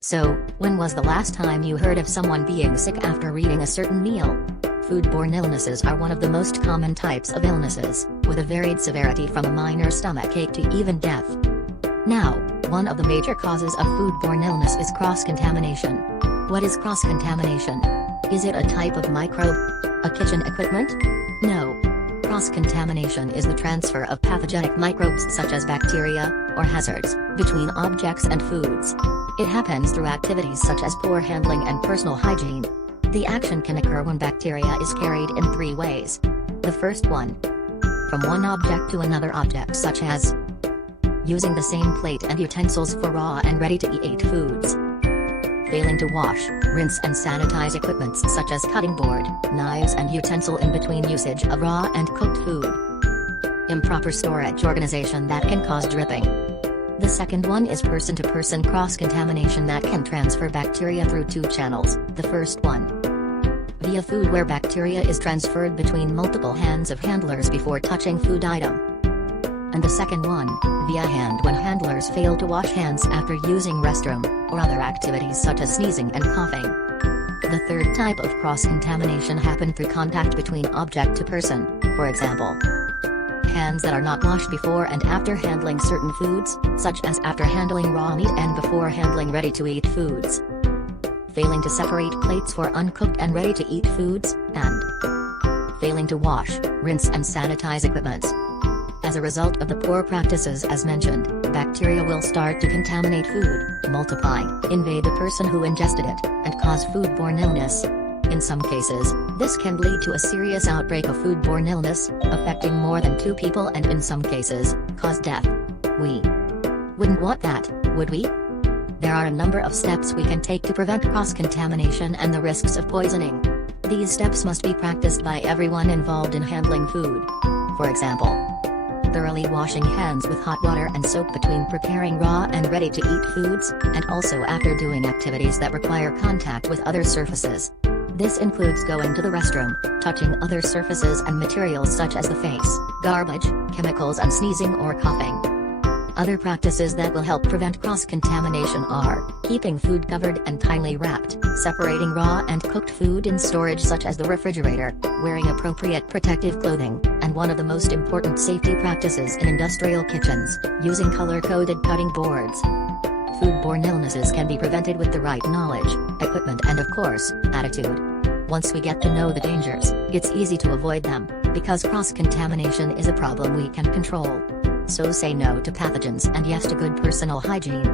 So, when was the last time you heard of someone being sick after eating a certain meal? Foodborne illnesses are one of the most common types of illnesses, with a varied severity from a minor stomachache to even death. Now, one of the major causes of foodborne illness is cross-contamination. What is cross-contamination? Is it a type of microbe? A kitchen equipment? No. Cross-contamination is the transfer of pathogenic microbes such as bacteria, or hazards, between objects and foods. It happens through activities such as poor handling and personal hygiene. The action can occur when bacteria is carried in three ways. The first one. From one object to another object, such as using the same plate and utensils for raw and ready-to-eat foods. Failing to wash, rinse and sanitize equipments such as cutting board, knives and utensil in between usage of raw and cooked food. Improper storage organization that can cause dripping. The second one is person-to-person cross-contamination that can transfer bacteria through two channels. The first one, via food, where bacteria is transferred between multiple hands of handlers before touching food item. And the second one, via hand, when handlers fail to wash hands after using restroom, or other activities such as sneezing and coughing. The third type of cross-contamination happen through contact between object to person, for example, hands that are not washed before and after handling certain foods, such as after handling raw meat and before handling ready-to-eat foods. Failing to separate plates for uncooked and ready-to-eat foods, and failing to wash, rinse and sanitize equipments. As a result of the poor practices as mentioned, bacteria will start to contaminate food, multiply, invade the person who ingested it, and cause foodborne illness. In some cases, this can lead to a serious outbreak of foodborne illness, affecting more than 2 people, and in some cases, cause death. We wouldn't want that, would we? There are a number of steps we can take to prevent cross-contamination and the risks of poisoning. These steps must be practiced by everyone involved in handling food. For example, thoroughly washing hands with hot water and soap between preparing raw and ready-to-eat foods, and also after doing activities that require contact with other surfaces. This includes going to the restroom, touching other surfaces and materials such as the face, garbage, chemicals, and sneezing or coughing. Other practices that will help prevent cross-contamination are keeping food covered and tightly wrapped, separating raw and cooked food in storage such as the refrigerator, wearing appropriate protective clothing, and one of the most important safety practices in industrial kitchens, using color-coded cutting boards. Foodborne illnesses can be prevented with the right knowledge, equipment, and of course, attitude. Once we get to know the dangers, it's easy to avoid them, because cross-contamination is a problem we can control. So say no to pathogens and yes to good personal hygiene.